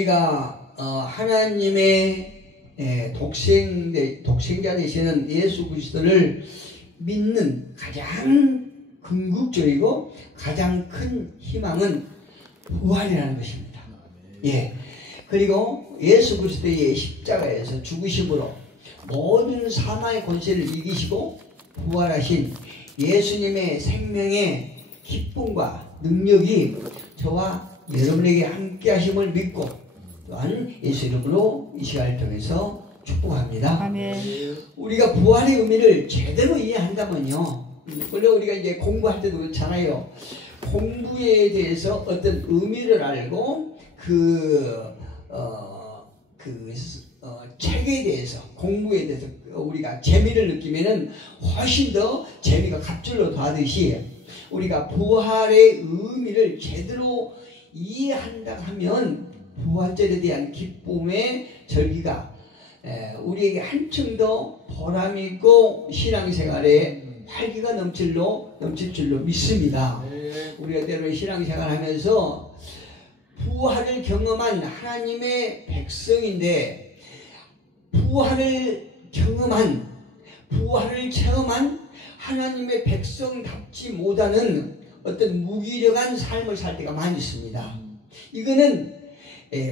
우리가 하나님의 독생자 되시는 예수 그리스도를 믿는 가장 궁극적이고 가장 큰 희망은 부활이라는 것입니다. 예. 그리고 예수 그리스도의 십자가에서 죽으심으로 모든 사망의 권세를 이기시고 부활하신 예수님의 생명의 기쁨과 능력이 저와 여러분에게 함께 하심을 믿고 또한 예수 이름으로 이 시간을 통해서 축복합니다. 아멘. 우리가 부활의 의미를 제대로 이해한다면요, 물론 우리가 이제 공부할 때도 그렇잖아요. 공부에 대해서 어떤 의미를 알고 책에 대해서, 공부에 대해서 우리가 재미를 느끼면은 훨씬 더 재미가 갑절로 더하듯이 우리가 부활의 의미를 제대로 이해한다 하면 부활절에 대한 기쁨의 절기가 우리에게 한층 더 보람있고 신앙생활에 활기가 넘칠 줄로 믿습니다. 우리가 때로 신앙생활 하면서 부활을 경험한 하나님의 백성인데 부활을 체험한 하나님의 백성답지 못하는 어떤 무기력한 삶을 살 때가 많이 있습니다. 이거는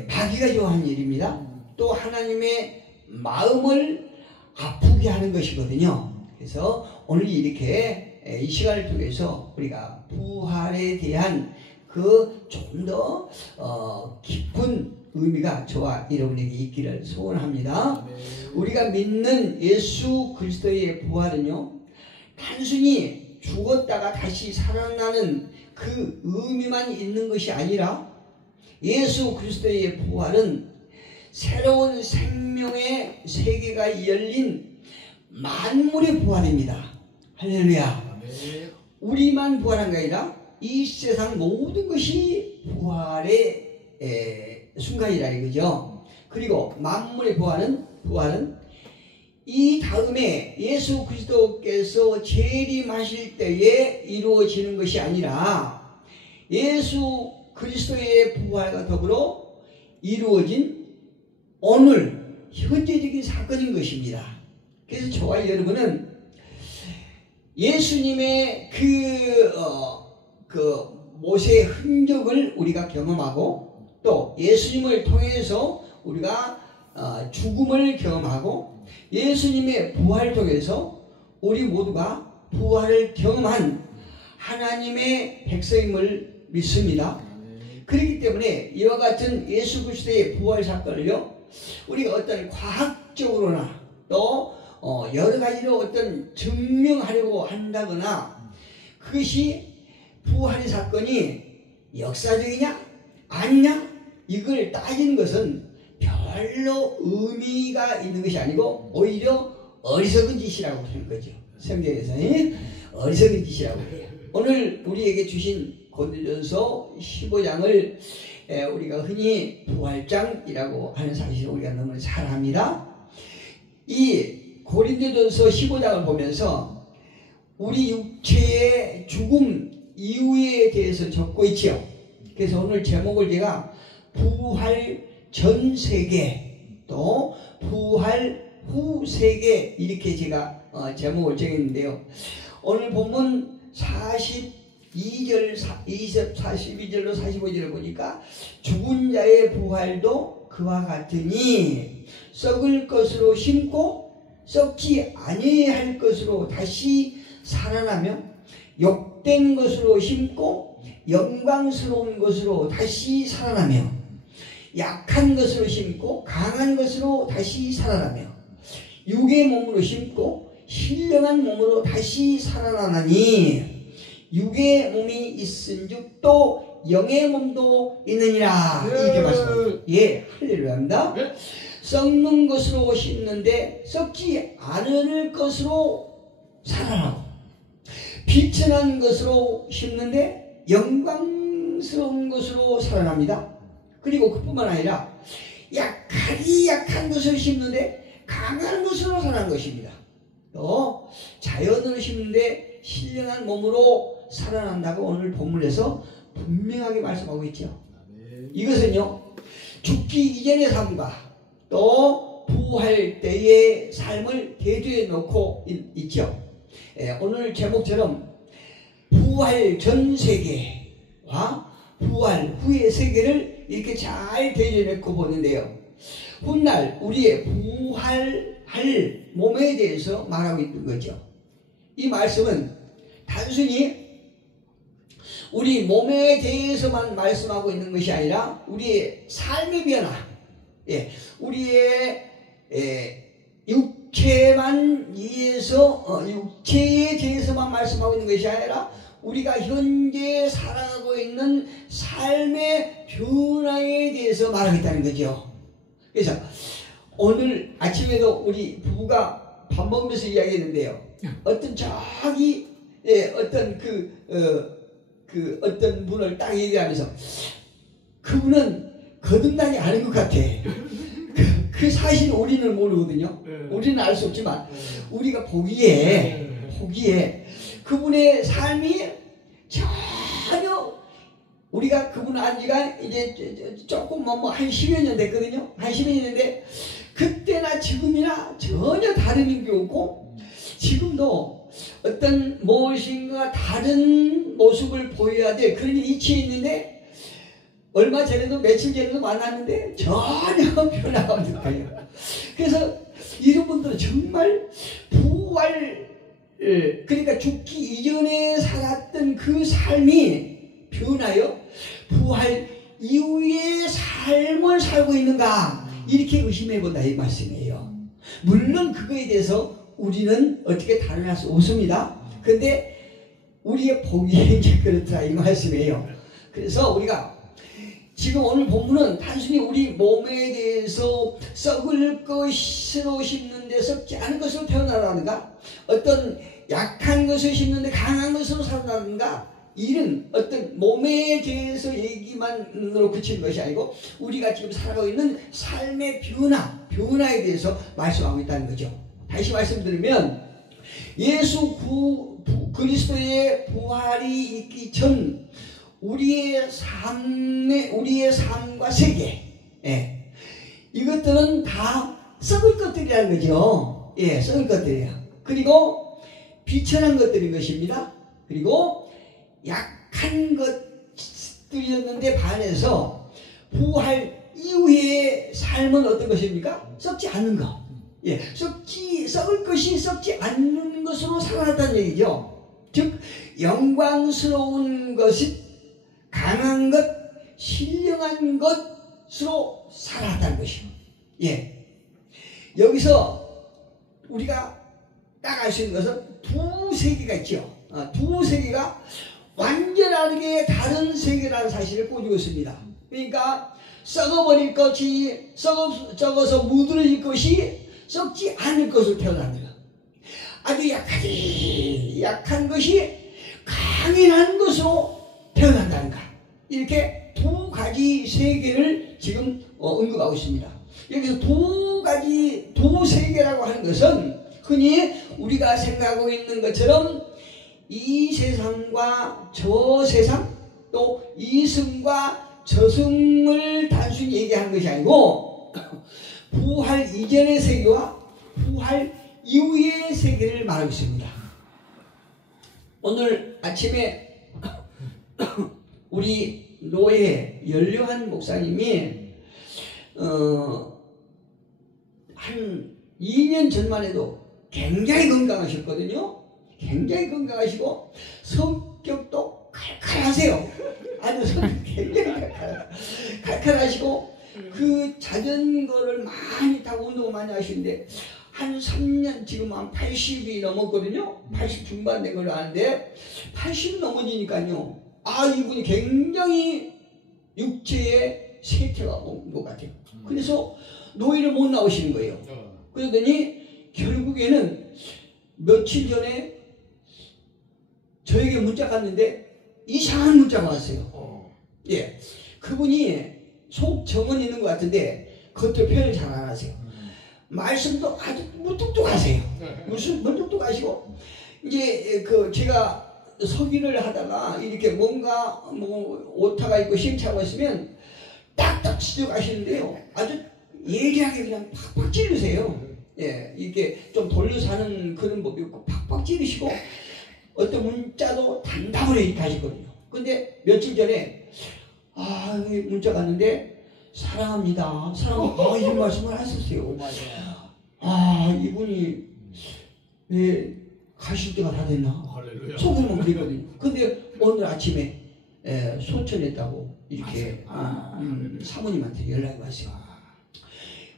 마귀가 좋아하는 일입니다. 또 하나님의 마음을 아프게 하는 것이거든요. 그래서 오늘 이렇게 이 시간을 통해서 우리가 부활에 대한 좀 더 깊은 의미가 저와 여러분에게 있기를 소원합니다. 우리가 믿는 예수 그리스도의 부활은요, 단순히 죽었다가 다시 살아나는 그 의미만 있는 것이 아니라 예수 그리스도의 부활은 새로운 생명의 세계가 열린 만물의 부활입니다. 할렐루야. 우리만 부활한 게 아니라 이 세상 모든 것이 부활의 순간이라 이거죠. 그리고 만물의 부활은 이 다음에 예수 그리스도께서 재림하실 때에 이루어지는 것이 아니라 예수 그리스도의 부활과 더불어 이루어진 오늘 현재적인 사건인 것입니다. 그래서 저와 여러분은 예수님의 모세의 흔적을 우리가 경험하고 또 예수님을 통해서 우리가 죽음을 경험하고 예수님의 부활을 통해서 우리 모두가 부활을 경험한 하나님의 백성임을 믿습니다. 그렇기 때문에 이와 같은 예수 그리스도의 부활 사건을요, 우리가 어떤 과학적으로나 또 여러 가지로 어떤 증명하려고 한다거나 그것이 부활의 사건이 역사적이냐 아니냐 이걸 따지는 것은 별로 의미가 있는 것이 아니고 오히려 어리석은 짓이라고 하는 거죠. 성경에서는 어리석은 짓이라고 해요. 오늘 우리에게 주신 고린도전서 15장을 우리가 흔히 부활장이라고 하는 사실을 우리가 너무 잘 압니다. 이 고린도전서 15장을 보면서 우리 육체의 죽음 이후에 대해서 적고 있죠. 그래서 오늘 제목을 제가 부활 전 세계 또 부활 후 세계 이렇게 제가 제목을 정했는데요. 오늘 본문 42절, 42절로 45절을 보니까 죽은 자의 부활도 그와 같으니 썩을 것으로 심고 썩지 아니할 것으로 다시 살아나며 욕된 것으로 심고 영광스러운 것으로 다시 살아나며 약한 것으로 심고 강한 것으로 다시 살아나며 육의 몸으로 심고 신령한 몸으로 다시 살아나니 육의 몸이 있은즉 또 영의 몸도 있느니라. 이렇게 말씀합니다. 예, 할렐루야입니다. 썩는 것으로 심는데 썩지 않을 것으로 살아나고 비천한 것으로 심는데 영광스러운 것으로 살아납니다. 그리고 그뿐만 아니라 약한 것을 심는데 강한 것으로 살아난 것입니다. 또 자연으로 심는데 신령한 몸으로 살아난다고 오늘 본문에서 분명하게 말씀하고 있죠. 이것은요, 죽기 이전의 삶과 또 부활 때의 삶을 대조해 놓고 있죠. 오늘 제목처럼 부활 전 세계와 부활 후의 세계를 이렇게 잘 대조해 놓고 보는데요. 훗날 우리의 부활할 몸에 대해서 말하고 있는 거죠. 이 말씀은 단순히 우리 몸에 대해서만 말씀하고 있는 것이 아니라 우리의 삶의 변화, 우리의 육체만 위해서 육체에 대해서만 말씀하고 있는 것이 아니라 우리가 현재 살아가고 있는 삶의 변화에 대해서 말하겠다는 거죠. 그래서 오늘 아침에도 우리 부부가 밥 먹으면서 이야기했는데요. 어떤 저기 어떤 어떤 분을 딱 얘기하면서 그분은 거듭나지 않은 것 같아. 그 사실 우리는 모르거든요. 우리는 알 수 없지만 우리가 보기에 그분의 삶이 전혀 우리가 그분 안 지가 이제 조금 한 10여 년 됐거든요. 한 10여 년 됐는데 그때나 지금이나 전혀 다른 게 없고 지금도 어떤 무엇인가 다른 모습을 보여야 돼. 그런 이치에 있는데 얼마 전에도 며칠 전에도 만났는데 전혀 변화가 없는 거예요. 그래서 이런 분들은 정말 부활 그러니까 죽기 이전에 살았던 그 삶이 변하여 부활 이후의 삶을 살고 있는가 이렇게 의심해 본다 이 말씀이에요. 물론 그거에 대해서 우리는 어떻게 단언할 수 없습니다. 근데 우리의 보기에 이제 그렇더라 이 말씀이에요. 그래서 우리가 지금 오늘 본문은 단순히 우리 몸에 대해서 썩을 것으로 심는데 썩지 않은 것으로 태어나라는가, 어떤 약한 것을 심는데 강한 것으로 살아나는가, 이런 어떤 몸에 대해서 얘기만으로 그치는 것이 아니고 우리가 지금 살아가고 있는 삶의 변화에 대해서 말씀하고 있다는 거죠. 다시 말씀드리면 예수 그리스도의 부활이 있기 전 우리의 삶과 세계, 이것들은 다 썩을 것들이라는 거죠. 썩을 것들이에요. 그리고 비천한 것들인 것입니다. 그리고 약한 것들이었는데 반해서 부활 이후의 삶은 어떤 것입니까? 썩지 않는 것. 썩을 것이 썩지 않는 것으로 살아났다는 얘기죠. 즉 영광스러운 것이 강한 것, 신령한 것으로 살아났다는 것이죠. 여기서 우리가 딱 알 수 있는 것은 두 세계가 있죠. 두 세계가 완전하게 다른 세계라는 사실을 보여주고 있습니다. 그러니까 썩어버릴 것이 썩어서 무드러질 것이 썩지 않을 것으로 태어납니다. 아주 약한 것이 강인한 것으로 태어난다는가, 이렇게 두 가지 세계를 지금 언급하고 있습니다. 여기서 두 세계라고 하는 것은 흔히 우리가 생각하고 있는 것처럼 이 세상과 저 세상, 또 이승과 저승을 단순히 얘기하는 것이 아니고 부활 이전의 세계와 부활 이후의 세계를 말하고 있습니다. 오늘 아침에 우리 노예 연료한 목사님이 한 2년 전만 해도 굉장히 건강하셨거든요. 굉장히 건강하시고 성격도 칼칼하세요. 아주 성격 굉장히 칼칼하시고 그 자전거를 많이 타고 운동을 많이 하시는데 한 3년 지금 한 80이 넘었거든요. 80 중반 된 걸로 아는데 80 넘어지니까요. 이분이 굉장히 육체에 세태가 온 것 같아요. 그래서 노예를 못 나오시는 거예요. 그러더니 결국에는 며칠 전에 저에게 문자가 왔는데 이상한 문자가 왔어요. 그분이 속 정은 있는 것 같은데 겉으로 표현을 잘 안 하세요. 말씀도 아주 무뚝뚝하세요. 무슨 무뚝뚝하시고 이제 제가 서기를 하다가 이렇게 뭔가 오타가 있고 심차가 있으면 딱딱 지적하시는데요. 아주 예리하게 그냥 팍팍 찌르세요. 예, 이렇게 좀 돌려서 하는 그런 법이 없고 팍팍 찌르시고 어떤 문자도 단답으로 이렇게 하시거든요. 근데 며칠 전에 문자 갔는데 사랑합니다. 사랑합니다. 이런 말씀을 하셨어요. 이분이 왜 가실 때가 다 됐나? 속으로만 그랬거든요. 근데 오늘 아침에 소천했다고 이렇게 사모님한테 연락이 왔어요.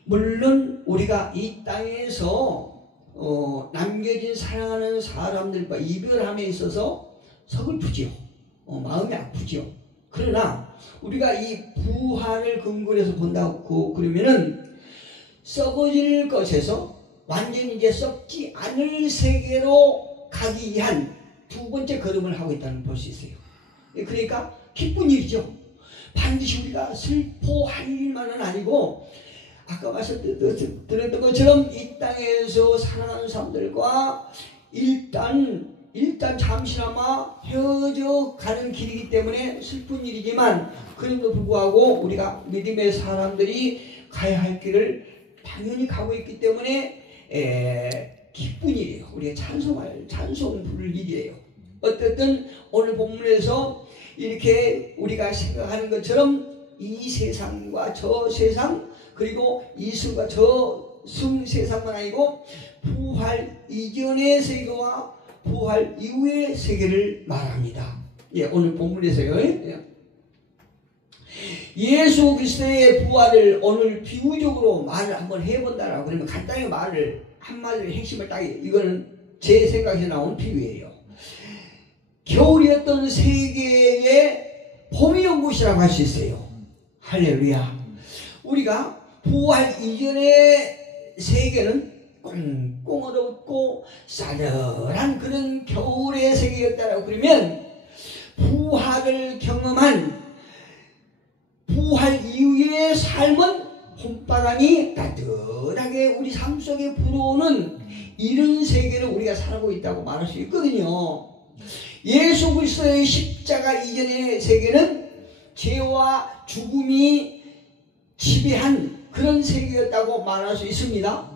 물론 우리가 이 땅에서 남겨진 사랑하는 사람들과 이별함에 있어서 서글프지요. 마음이 아프지요. 그러나 우리가 이 부활을 근거로 해서 본다고 그러면은 썩어질 것에서 완전히 이제 썩지 않을 세계로 가기 위한 두 번째 걸음을 하고 있다는 볼 수 있어요. 그러니까 기쁜 일이죠. 반드시 우리가 슬퍼할 일만은 아니고 아까 말씀드렸던 것처럼 이 땅에서 사랑하는 사람들과 일단 잠시나마 헤어져 가는 길이기 때문에 슬픈 일이지만 그럼에도 불구하고 우리가 믿음의 사람들이 가야 할 길을 당연히 가고 있기 때문에 기쁜 일이에요. 우리가 찬송 부를 일이에요. 어쨌든 오늘 본문에서 이렇게 우리가 생각하는 것처럼 이 세상과 저 세상 그리고 이승과 저승 세상만 아니고 부활 이전의 세계와 부활 이후의 세계를 말합니다. 예, 오늘 본문에서요. 예수 그리스도의 부활을 오늘 비유적으로 말을 한번 해본다라고 그러면 간단히 말을 한마디로 핵심을 딱 이거는 제 생각에서 나온 비유예요. 겨울이었던 세계의 봄이 온 곳이라고 할 수 있어요. 할렐루야. 우리가 부활 이전의 세계는 꽁꽁 얼었고 싸늘한 그런 겨울의 세계였다라고 그러면 부활을 경험한 부활 이후의 삶은 봄바람이 따뜻하게 우리 삶 속에 불어오는 이런 세계를 우리가 살고 있다고 말할 수 있거든요. 예수 그리스도의 십자가 이전의 세계는 죄와 죽음이 지배한 그런 세계였다고 말할 수 있습니다.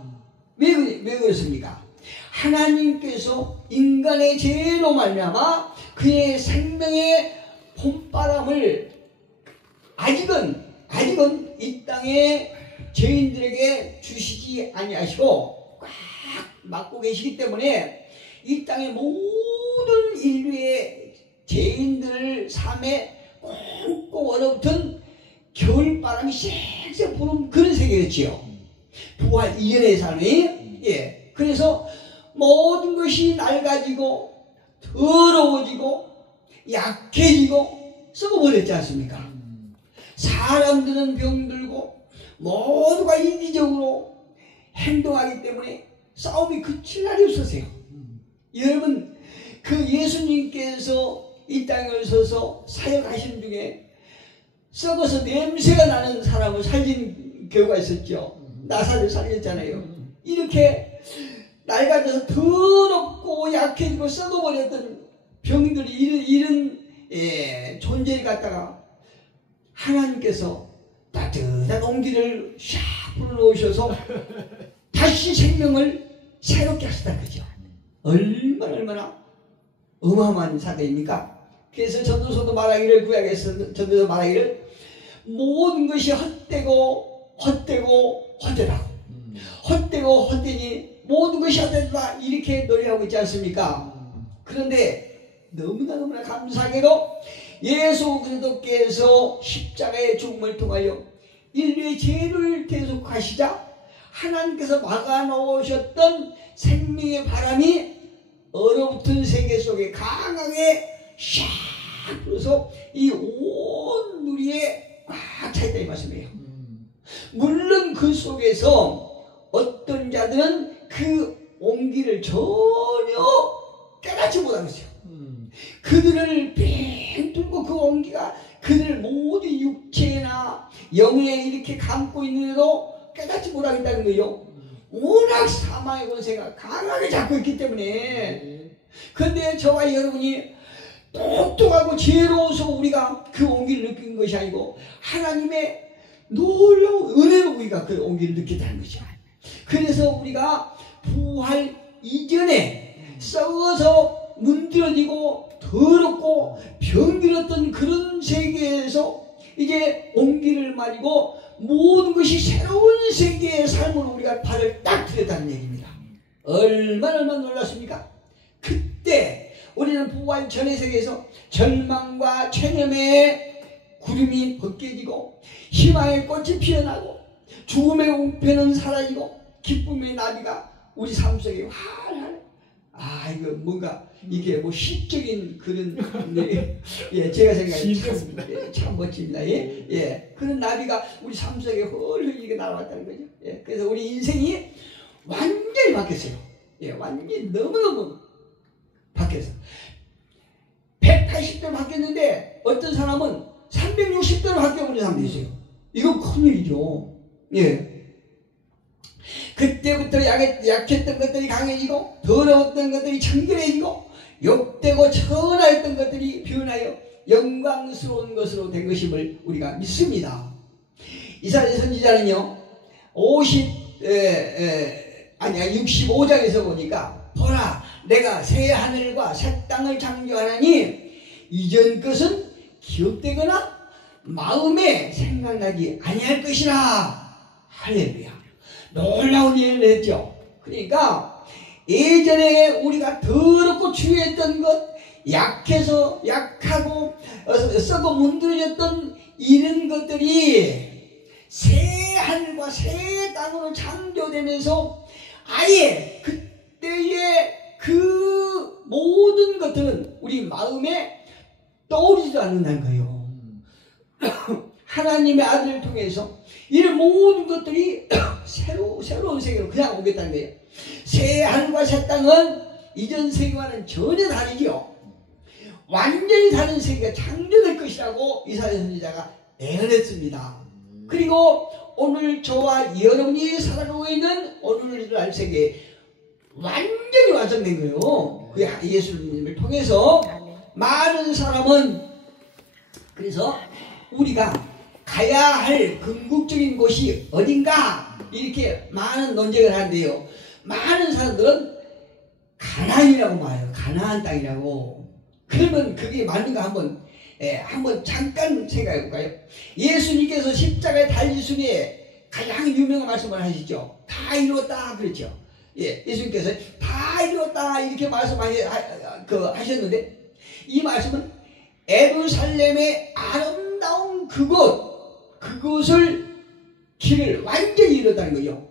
왜 그렇습니까? 하나님께서 인간의 죄로 말미암아 그의 생명의 봄바람을 아직은 이 땅의 죄인들에게 주시지 아니하시고 꽉 막고 계시기 때문에 이 땅의 모든 인류의 죄인들 삶에 꽁꽁 얼어붙은 겨울바람이 쌩쌩 부는 그런 세계였지요. 부활 이전의 삶이. 예. 그래서 모든 것이 낡아지고 더러워지고 약해지고 썩어버렸지 않습니까? 사람들은 병들고 모두가 이기적으로 행동하기 때문에 싸움이 그칠 날이 없었어요. 여러분 그 예수님께서 이 땅에 오셔서 사역하시는 중에 썩어서 냄새가 나는 사람을 살린 경우가 있었죠. 나사를 살렸잖아요. 이렇게 낡아져서 더럽고 약해지고 썩어버렸던 병들이 이런 존재를 갖다가 하나님께서 따뜻한 온기를 샥 불어넣으셔서 다시 생명을 새롭게 하시다 그죠. 얼마나 어마어마한 사건입니까? 그래서 전도서도 말하기를 구약에서 전도서 말하기를 모든 것이 헛되고 헛되다. 헛되고 헛되니 모든 것이 헛되다 이렇게 노래하고 있지 않습니까? 그런데 너무나 감사하게도 예수 그리스도께서 십자가의 죽음을 통하여 인류의 죄를 대속하시자 하나님께서 막아놓으셨던 생명의 바람이 얼어붙은 세계 속에 강하게 샥 불어서 이 온 누리에 꽉 차있다 이 말씀이에요. 물론 그 속에서 어떤 자들은 그 온기를 전혀 깨닫지 못하고 있어요. 그들을 빙 뚫고 그 온기가 그들 모든 육체나 영에 이렇게 감고 있는데도 깨닫지 못하겠다는 거예요. 워낙 사망의 권세가 강하게 잡고 있기 때문에. 그런데 저와 여러분이 똑똑하고 지혜로워서 우리가 그 온기를 느낀 것이 아니고 하나님의 놀라운 은혜로 우리가 그 온기를 느꼈다는 거죠. 그래서 우리가 부활 이전에 썩어서 문드러지고 더럽고 병들었던 그런 세계에서 이제 온기를 마리고 모든 것이 새로운 세계의 삶으로 우리가 발을 딱 들였다는 얘기입니다. 얼마나 놀랐습니까? 그때 우리는 부활 전의 세계에서 절망과 체념의 구름이 벗겨지고 희망의 꽃이 피어나고 죽음의 웅패는 사라지고 기쁨의 나비가 우리 삶 속에 활활. 이거 뭔가 이게 뭐 시적인 그런 예, 제가 생각해 참 멋집니다. 예, 그런 나비가 우리 삶 속에 헐헐 이렇게 날아왔다는 거죠. 예, 그래서 우리 인생이 완전히 바뀌었어요. 예, 완전히 너무너무 바뀌었어. 180도로 바뀌었는데 어떤 사람은 360도로 바뀌어버린 사람도 있어요. 이건 큰일이죠. 예. 그때부터 약했던 것들이 강해지고 더러웠던 것들이 청결해지고 욕되고 천하였던 것들이 변하여 영광스러운 것으로 된 것임을 우리가 믿습니다. 이사야 선지자는요 65장에서 보니까 보라 내가 새 하늘과 새 땅을 창조하나니 이전 것은 기억되거나 마음에 생각나지 아니할 것이라. 할렐루야. 놀라운 일을 했죠. 그러니까 예전에 우리가 더럽고 추했던 것, 약해서 약하고 썩어 문드러졌던 이런 것들이 새 하늘과 새 땅으로 창조되면서 아예 그때의 그 모든 것들은 우리 마음에 떠오르지도 않는다는 거예요. 하나님의 아들을 통해서 이 모든 것들이 새로운 세계로 그냥 오겠다는 거예요. 새 하늘과 새 땅은 이전 세계와는 전혀 다르죠. 완전히 다른 세계가 창조될 것이라고 이사야 선지자가 예언했습니다. 그리고 오늘 저와 여러분이 살아가고 있는 오늘날 세계 완전히 완성된 거예요. 그 예수님을 통해서 많은 사람은 그래서 우리가 가야 할 궁극적인 곳이 어딘가 이렇게 많은 논쟁을 하는데요. 많은 사람들은 가나안이라고 말해요. 가나안 땅이라고. 그러면 그게 맞는가 한번 잠깐 생각해 볼까요? 예수님께서 십자가에 달리신 후에 가장 유명한 말씀을 하시죠. 다 이루었다 그랬죠. 예, 예수님께서 다 이루었다 이렇게 말씀하셨는데 이 말씀은 예루살렘의 아름다운 그곳을 길을 완전히 이뤘다는 거죠.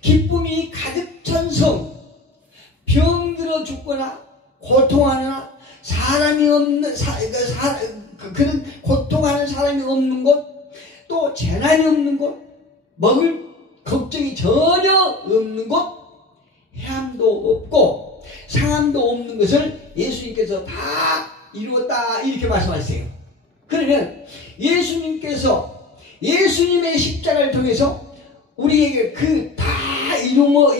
기쁨이 가득 찬 성, 병들어 죽거나 고통하거나 사람이 없는 그런 고통하는 사람이 없는 곳, 또 재난이 없는 곳, 먹을 걱정이 전혀 없는 곳, 해함도 없고 상함도 없는 것을 예수님께서 다 이루었다 이렇게 말씀하세요. 그러면 예수님의 십자가를 통해서 우리에게 그 다 이루어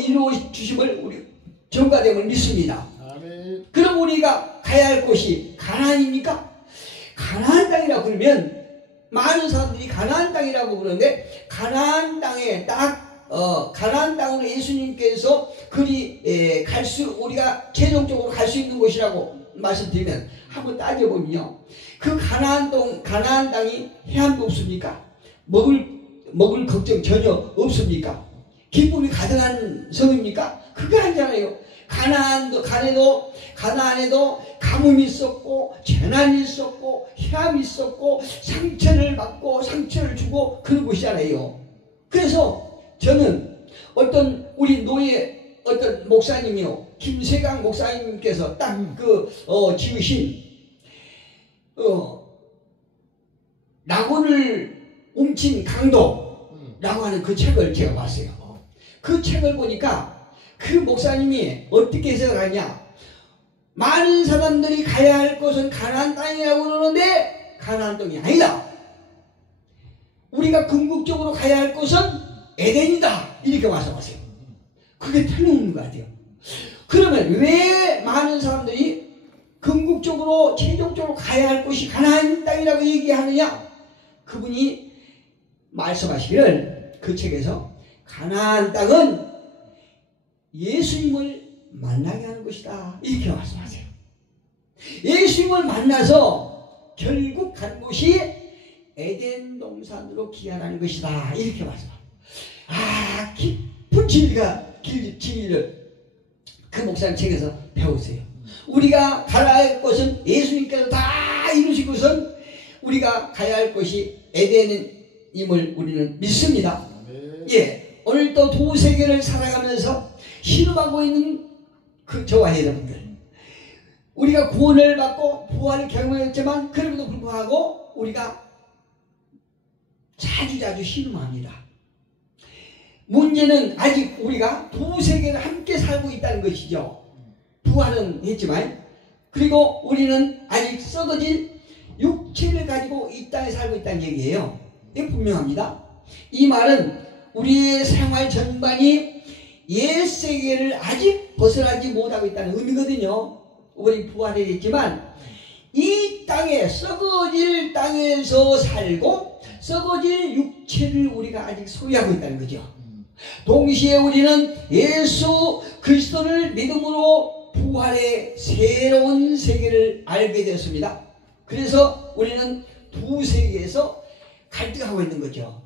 주심을 우리 전가됨을 믿습니다. 아멘. 그럼 우리가 가야 할 곳이 가나안입니까? 가나안 땅이라고 그러면 많은 사람들이 가나안 땅이라고 그러는데 가나안 땅에 가나안 땅으로 예수님께서 우리가 최종적으로 갈 수 있는 곳이라고 말씀드리면 한번 따져보면요. 그 가나안 땅이 해안도 없습니까? 먹을 걱정 전혀 없습니까? 기쁨이 가득한 성입니까? 그게 아니잖아요. 가나안에도 가뭄이 있었고 재난이 있었고 해함이 있었고 상처를 받고 상처를 주고 그런 곳이잖아요. 그래서 저는 어떤 목사님이요, 김세강 목사님께서 딱 지으신 낙원을 훔친 강도라고 하는 그 책을 제가 봤어요. 그 책을 보니까 그 목사님이 어떻게 해석을 하냐, 많은 사람들이 가야 할 곳은 가나안 땅이라고 그러는데 가나안 땅이 아니다. 우리가 궁극적으로 가야 할 곳은 에덴이다 이렇게 말씀하세요. 그게 틀림없는 것 같아요. 그러면 왜 많은 사람들이 궁극적으로 최종적으로 가야 할 곳이 가나안 땅이라고 얘기하느냐? 그분이 말씀하시기를 그 책에서 가나안 땅은 예수님을 만나게 하는 것이다 이렇게 말씀하세요. 예수님을 만나서 결국 간 곳이 에덴 동산으로 귀환하는 것이다 이렇게 말씀합니다. 깊은 진리를 그 목사님 책에서 배우세요. 우리가 가야 할 것은 예수님께서 다 이루신 것은 우리가 가야 할 것이 에덴임을 우리는 믿습니다. 예, 오늘도 두 세계를 살아가면서 신음하고 있는 그 저와 여러분들, 우리가 구원을 받고 부활을 경험했지만 그럼에도 불구하고 우리가 자주자주 신음합니다. 문제는 아직 우리가 두 세계를 함께 살고 있다는 것이죠. 부활은 했지만, 그리고 우리는 아직 썩어질 육체를 가지고 이 땅에 살고 있다는 얘기예요. 이게 분명합니다. 이 말은 우리의 생활 전반이 옛 세계를 아직 벗어나지 못하고 있다는 의미거든요. 우리 부활을 했지만 이 땅에, 썩어질 땅에서 살고 썩어질 육체를 우리가 아직 소유하고 있다는 거죠. 동시에 우리는 예수 그리스도를 믿음으로 부활의 새로운 세계를 알게 되었습니다. 그래서 우리는 두 세계에서 갈등하고 있는 거죠.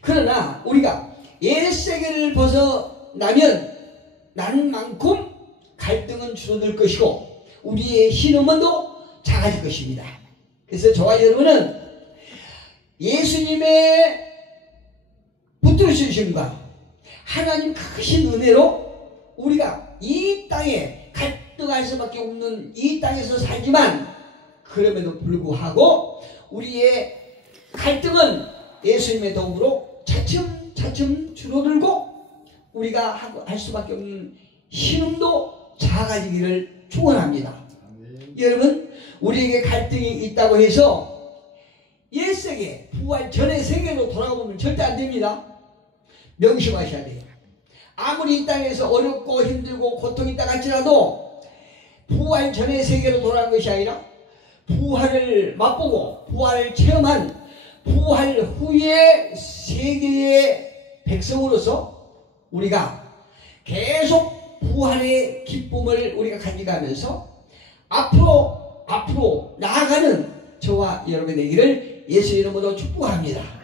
그러나 우리가 옛 세계를 벗어나면 나는 만큼 갈등은 줄어들 것이고 우리의 신음은 더 작아질 것입니다. 그래서 저와 여러분은 예수님의 붙들으심과 하나님 크신 은혜로 우리가 이 땅에 갈등할 수밖에 없는 이 땅에서 살지만, 그럼에도 불구하고 우리의 갈등은 예수님의 도움으로 차츰차츰 줄어들고 우리가 할 수밖에 없는 신음도 작아지기를 축원합니다. 여러분, 우리에게 갈등이 있다고 해서 옛 세계, 부활 전의 세계로 돌아오면 절대 안 됩니다. 명심하셔야 돼요. 아무리 이 땅에서 어렵고 힘들고 고통이 있다 할지라도 부활 전의 세계로 돌아간 것이 아니라 부활을 맛보고 부활을 체험한 부활 후의 세계의 백성으로서 우리가 계속 부활의 기쁨을 우리가 간직하면서 앞으로 나아가는 저와 여러분 되기를 예수 이름으로 축복합니다.